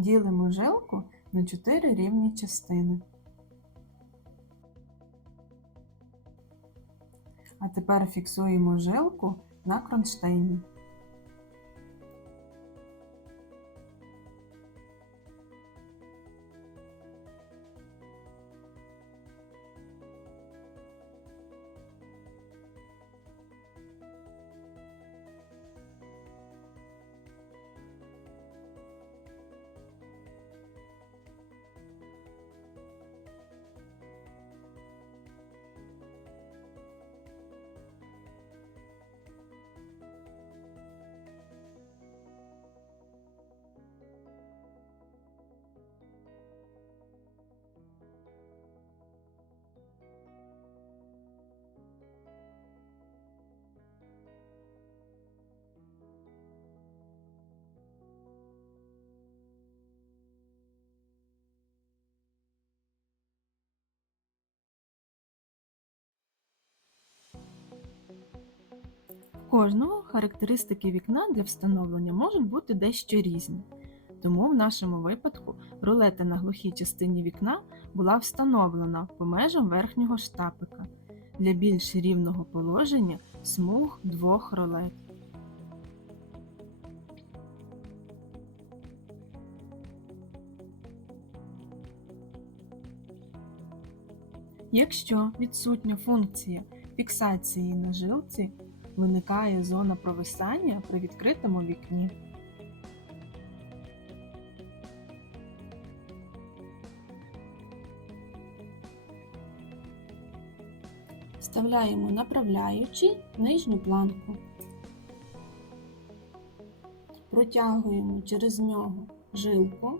Ділимо жилку на 4 рівні частини. А тепер фіксуємо жилку на кронштейні. Кожного характеристики вікна для встановлення можуть бути дещо різні. Тому в нашому випадку рулета на глухій частині вікна була встановлена по межам верхнього штапика для більш рівного положення смуг двох рулет. Якщо відсутня функція фіксації на жилці, виникає зона провисання при відкритому вікні. Вставляємо направляючий нижню планку. Протягуємо через нього жилку.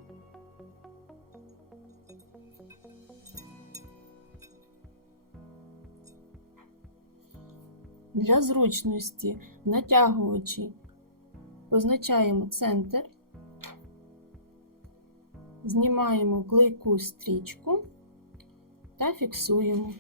Для зручності натягувачі позначаємо центр, знімаємо клейку стрічку та фіксуємо.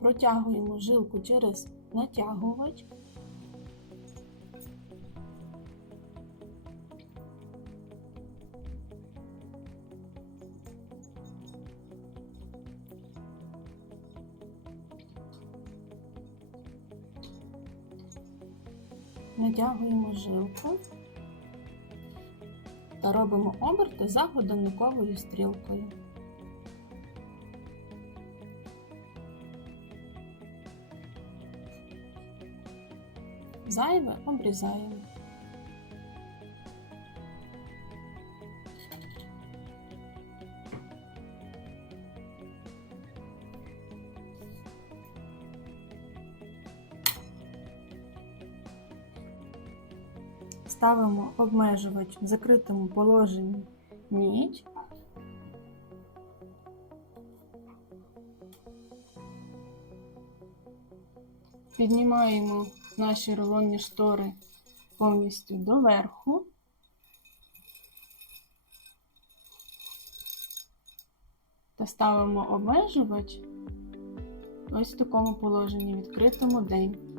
Протягуємо жилку через натягувач. Натягуємо жилку та робимо оберти за годинниковою стрілкою. Зайве обрізаємо. Ставимо обмежувач в закритому положенні ніч. Піднімаємо наші рулонні штори повністю доверху. Та ставимо обмежувач ось в такому положенні відкритому день.